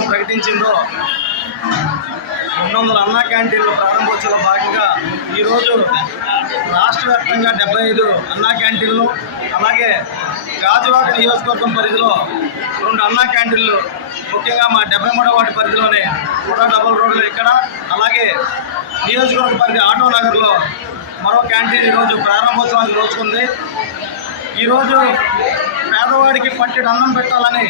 ప్రభుత్వం ప్రకటించిందో 200 అన్నా క్యాంటీన్ల ప్రారంభోత్సవంలో భాగంగా ఈరోజు రాష్ట్ర వ్యాప్తంగా 75 అన్నా క్యాంటీన్లు, అలాగే గాజువాక నియోజకవర్గం పరిధిలో 2 అన్నా క్యాంటీన్లు, ముఖ్యంగా మా 73వ వార్డు పరిధిలోనే కూడా డబుల్ రోడ్లు ఇక్కడ, అలాగే నియోజకవర్గ పరిధి ఆటో నగర్లో మరో క్యాంటీన్ ఈరోజు ప్రారంభోత్సవానికి రోజుకుంది. ఈరోజు పేదవాడికి పట్టెడు అన్నం పెట్టాలని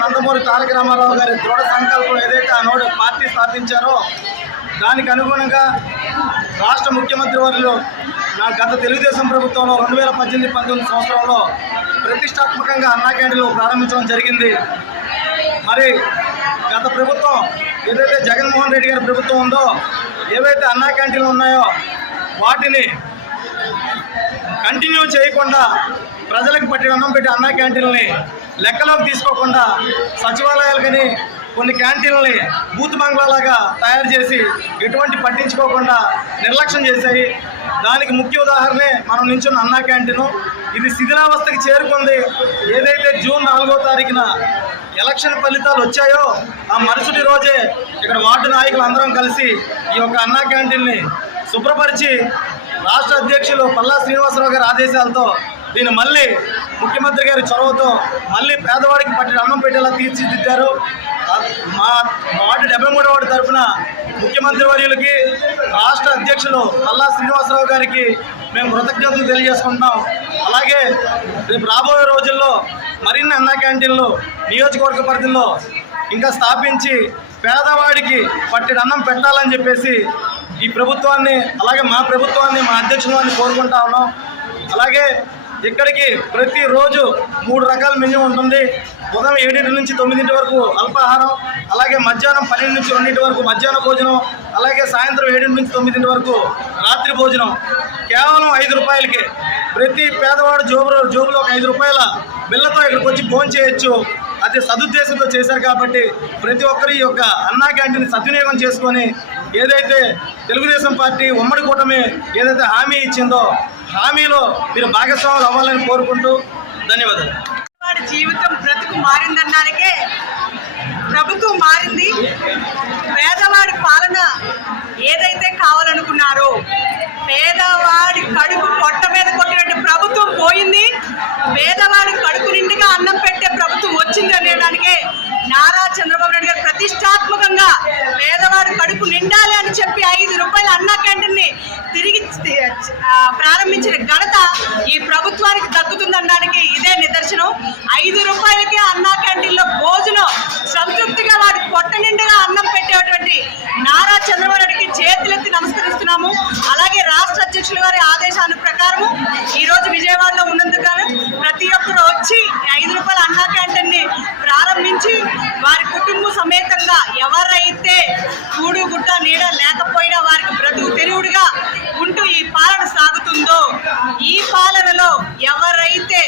నందమూరి తారక రామారావు గారి దృఢ సంకల్పం ఏదైతే ఆనాడు పార్టీ స్థాపించారో దానికి అనుగుణంగా రాష్ట్ర ముఖ్యమంత్రి వర్యులు గత తెలుగుదేశం ప్రభుత్వంలో 2018-19 సంవత్సరంలో ప్రతిష్టాత్మకంగా అన్నా క్యాంటీన్లు ప్రారంభించడం జరిగింది. మరి గత ప్రభుత్వం ఏదైతే జగన్మోహన్ రెడ్డి గారి ప్రభుత్వం ఉందో, ఏవైతే అన్నా క్యాంటీన్లు ఉన్నాయో వాటిని కంటిన్యూ చేయకుండా ప్రజలకు పట్టిన అన్నం పెట్టి అన్నా క్యాంటీన్లని లెక్కలోకి తీసుకోకుండా సచివాలయాలు కానీ కొన్ని క్యాంటీన్లని బూత్ బంగ్లాలాగా తయారు చేసి ఎటువంటి పట్టించుకోకుండా నిర్లక్ష్యం చేశాయి. దానికి ముఖ్య ఉదాహరణే మనం నించున్న అన్నా క్యాంటీను. ఇది శిథిలావస్థకి చేరుకుంది. ఏదైతే జూన్ 4వ తారీఖున ఎలక్షన్ ఫలితాలు వచ్చాయో ఆ మరుసటి రోజే ఇక్కడ వార్డు నాయకులు అందరం కలిసి ఈ యొక్క అన్నా క్యాంటీన్ని శుభ్రపరిచి రాష్ట్ర అధ్యక్షులు పల్లా శ్రీనివాసరావు గారి ఆదేశాలతో దీన్ని మళ్ళీ ముఖ్యమంత్రి గారి చొరవతో మళ్ళీ పేదవాడికి పట్టిన అన్నం పెట్టేలా తీర్చిదిద్దారు. మా వార్డు 73వ వార్డు తరఫున ముఖ్యమంత్రి వర్యులకి, రాష్ట్ర అధ్యక్షులు పల్లా శ్రీనివాసరావు గారికి మేము కృతజ్ఞతలు తెలియజేసుకుంటున్నాం. అలాగే రేపు రాబోయే రోజుల్లో మరిన్ని అన్నా క్యాంటీన్లు నియోజకవర్గ పరిధిలో ఇంకా స్థాపించి పేదవాడికి పట్టిన అన్నం పెట్టాలని చెప్పేసి ఈ ప్రభుత్వాన్ని, అలాగే మా ప్రభుత్వాన్ని, మా అధ్యక్షులని కోరుకుంటా ఉన్నాం. అలాగే ఇక్కడికి ప్రతిరోజు 3 రకాల మెన్యూ ఉంటుంది. ఉదయం 7 నుంచి 9 వరకు అల్పాహారం, అలాగే మధ్యాహ్నం 12 నుంచి 2 వరకు మధ్యాహ్న భోజనం, అలాగే సాయంత్రం 7 నుంచి 9 వరకు రాత్రి భోజనం. కేవలం 5 రూపాయలకే ప్రతి పేదవాడు జోబులో ఒక 5 రూపాయల బిల్లతో ఇక్కడికి వచ్చి భోజనం చేయొచ్చు. అది సదుద్దేశంతో చేశారు కాబట్టి ప్రతి ఒక్కరి యొక్క అన్నా క్యాంటీన్ సద్వినియోగం చేసుకొని ఏదైతే తెలుగుదేశం పార్టీ ఉమ్మడి కూటమి ఏదైతే హామీ ఇచ్చిందో హామీలో మీరు భాగస్వాములు అవ్వాలని కోరుకుంటూ ధన్యవాదాలు. వాడి జీవితం బ్రతుకు మారిందన్నానికే ప్రభుత్వం మారింది. పేదవాడి పాలన ఏదైతే కావాలనుకున్నారో పేదవాడి కడుపు పొట్ట మీద కొట్టినట్టు ప్రభుత్వం పోయింది. పేదవాడి కడుపు నిండుగా అన్నం పెట్టే ప్రభుత్వం వచ్చింది అనేదానికే నారా చంద్రబాబు నాయుడు గారు ప్రతిష్టాత్మకంగా పేదవాడి కడుపు నిండాలి అని చెప్పి 5 రూపాయల అన్నా క్యాంటీన్ని తిరిగి ప్రారంభించిన ఘనత ఈ ప్రభుత్వానికి దక్కుతుందనడానికి ఇదే నిదర్శనం. 5 రూపాయలకే అన్నా క్యాంటీన్లో భోజనం సంతృప్తిగా వాడి పొట్ట నిండుగా అన్నం పెట్టేటువంటి నారా చంద్రబాబు నాయుడికి చేతులెత్తి నమస్కరిస్తున్నాము. అలాగే రాష్ట్ర అధ్యక్షుల వారి ఆదేశాల ప్రకారం ఈరోజు విజయవాడలో ఉన్నందుకు ప్రతి ఒక్కరు వచ్చి 5 రూపాయల అన్నా క్యాంటీన్ని ప్రారంభించి వారి కుటుంబ సమేతంగా ఎవరైతే కూడు గుట్ట నీడ లేకపోయినా వారికి బ్రతుకు తెరువుడుగా ఉంటూ ఈ పాలన సాగుతుందో, ఈ పాలనలో ఎవరైతే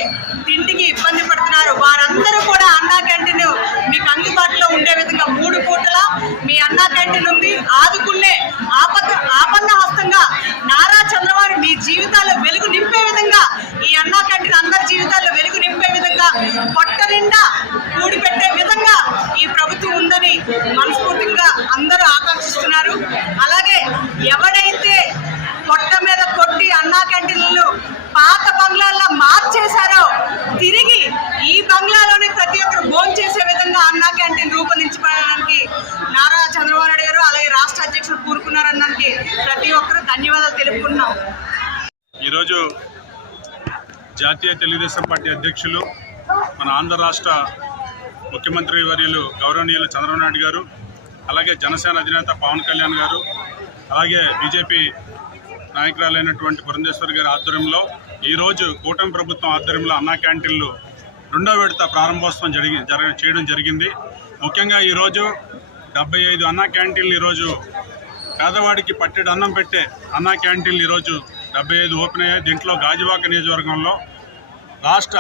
తిండికి ఇబ్బంది పడుతున్నారో వారందరూ కూడా అన్నా క్యాంటీన్ మీకు అందుబాటులో ఉండే విధంగా 3 పూటల మీ అన్నా క్యాంటీన్ ఉంది. ఆదుకునే ఆపన్న హస్తంగా నారా చంద్రబాబు మీ జీవితాల్లో వెలుగు నింపే విధంగా ఈ అన్నా క్యాంటీన్ అందరి జీవితాల్లో వెలుగు నింపే విధంగా పొట్ట నిండా కూడి పెట్టే విధంగా ఈ ప్రభుత్వం ఉందని మనస్ఫూర్తిగా అందరూ ఆకాంక్షిస్తున్నారు. అలాగే ఎవడైతే పొట్ట మీద కొట్టి అన్నా క్యాంటీన్లను పాత బంగ్లాల్లో మార్చేశారో తిరిగి ఈ బంగ్లాలోనే ప్రతి ఒక్కరు భోజనం చేసే విధంగా అన్నా క్యాంటీన్ రూపొందించడానికి నారా చంద్రబాబు నాయుడు గారు అలాగే రాష్ట్ర అధ్యక్షుడు కోరుకున్నారనడానికి ప్రతి ఒక్కరు ధన్యవాదాలు తెలుపుకున్నాం. ఈరోజు జాతీయ తెలుగుదేశం పార్టీ అధ్యక్షులు మన ఆంధ్ర రాష్ట్ర ముఖ్యమంత్రి వర్యులు గౌరవనీయులు చంద్రబాబు నాయుడు గారు, అలాగే జనసేన అధినేత పవన్ కళ్యాణ్ గారు, అలాగే బీజేపీ నాయకురాలైనటువంటి పురంధేశ్వరి గారి ఆధ్వర్యంలో ఈరోజు కూటమి ప్రభుత్వం ఆధ్వర్యంలో అన్నా క్యాంటీన్లు 2వ విడత ప్రారంభోత్సవం చేయడం జరిగింది. ముఖ్యంగా ఈరోజు 75 అన్నా క్యాంటీన్లు ఈరోజు పేదవాడికి పట్టెడు అన్నం పెట్టే అన్నా క్యాంటీన్లు ఈరోజు 75 ఓపెన్ అయ్యాయి. దీంట్లో గాజువాక నియోజకవర్గంలో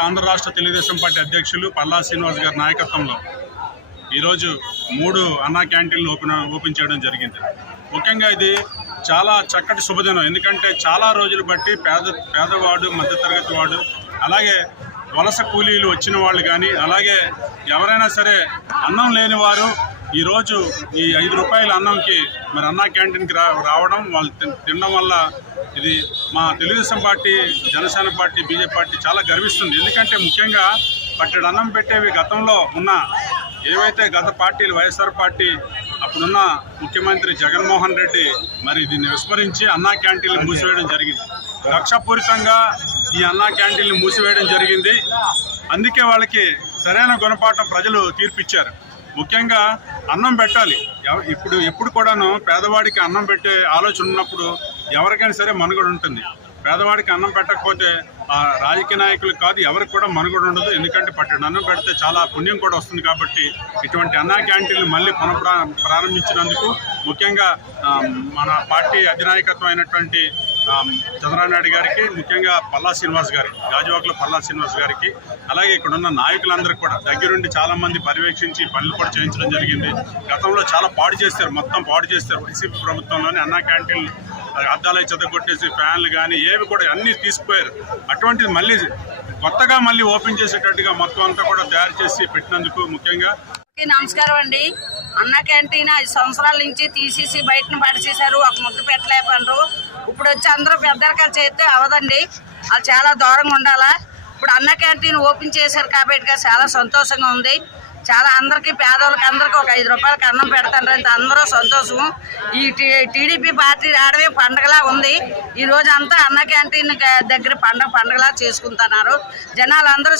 ఆంధ్ర రాష్ట్ర తెలుగుదేశం పార్టీ అధ్యక్షులు పల్లా శ్రీనివాస్ గారి నాయకత్వంలో ఈరోజు 3 అన్నా క్యాంటీన్లు ఓపెన్ చేయడం జరిగింది. ముఖ్యంగా ఇది చాలా చక్కటి శుభదినం. ఎందుకంటే చాలా రోజులు బట్టి పేదవాడు, మధ్యతరగతి వాడు, అలాగే వలస కూలీలు వచ్చిన వాళ్ళు కానీ అలాగే ఎవరైనా సరే అన్నం లేని వారు ఈరోజు ఈ 5 రూపాయల అన్నంకి మరి అన్నా క్యాంటీన్కి రావడం వాళ్ళు తినడం వల్ల ఇది మా Telugu Desam party, Janasena party, BJP party చాలా గర్విస్తుంది. ఎందుకంటే ముఖ్యంగా పట్టెడు అన్నం పెట్టేవి గతంలో ఉన్న ఏవైతే గత పార్టీలు వైఎస్ఆర్ పార్టీ అప్పుడున్న ముఖ్యమంత్రి జగన్మోహన్ రెడ్డి మరి దీన్ని విస్మరించి అన్నా క్యాంటీన్లు మూసివేయడం జరిగింది. కక్షపూరితంగా ఈ అన్నా క్యాంటీన్లు మూసివేయడం జరిగింది. అందుకే వాళ్ళకి సరైన గుణపాఠం ప్రజలు తీర్పిచ్చారు. ముఖ్యంగా అన్నం పెట్టాలి. ఎప్పుడు కూడాను పేదవాడికి అన్నం పెట్టే ఆలోచన ఉన్నప్పుడు ఎవరికైనా సరే మనుగడ ఉంటుంది. పేదవాడికి అన్నం పెట్టకపోతే ఆ రాజకీయ నాయకులకు కాదు ఎవరికి కూడా మనుగడ ఉండదు. ఎందుకంటే పట్టెడు అన్నం పెడితే చాలా పుణ్యం కూడా వస్తుంది. కాబట్టి ఇటువంటి అన్నా క్యాంటీన్లు మళ్ళీ ప్రారంభించినందుకు ముఖ్యంగా మన పార్టీ అధినాయకత్వం అయినటువంటి చంద్రబాబు నాయుడు గారికి, ముఖ్యంగా పల్లా శ్రీనివాస్ గారికి, గాజువాకలో పల్లా శ్రీనివాస్ గారికి, అలాగే ఇక్కడ ఉన్న నాయకులందరికీ కూడా దగ్గరుండి చాలా మంది పర్యవేక్షించి పనులు కూడా చేయించడం జరిగింది. గతంలో చాలా మొత్తం పాడు చేస్తారు వైసీపీ ప్రభుత్వంలోని అన్నా క్యాంటీన్లు. అద్దాలై చెదగొట్టేసి ఫ్యాన్లు కానీ ఏవి కూడా అన్నీ తీసుకుపోయారు. అటువంటిది మళ్ళీ కొత్తగా ఓపెన్ చేసేటట్టుగా మొత్తం అంతా కూడా తయారు చేసి పెట్టినందుకు ముఖ్యంగా నమస్కారం అండి. అన్నా క్యాంటీన్ 5 సంవత్సరాల నుంచి తీసేసి బయటను పడిచేశారు. ఒక ముద్దు పెట్టలేపండ్రు. ఇప్పుడు వచ్చి అందరూ పెద్దరికాలు చేస్తే అవదండి, అది చాలా దూరంగా ఉండాలా. ఇప్పుడు అన్నా క్యాంటీన్ ఓపెన్ చేశారు కాబట్టి చాలా సంతోషంగా ఉంది. చాలా అందరికీ పేదవాళ్ళకి అందరికీ ఒక 5 రూపాయలకి అన్నం పెడతారంటే అందరూ సంతోషం. ఈ టీడీపీ పార్టీ రావడమే పండగలా ఉంది. ఈ రోజు అంతా అన్న క్యాంటీన్ దగ్గర పండగలా చేసుకుంటున్నారు. జనాలు అందరూ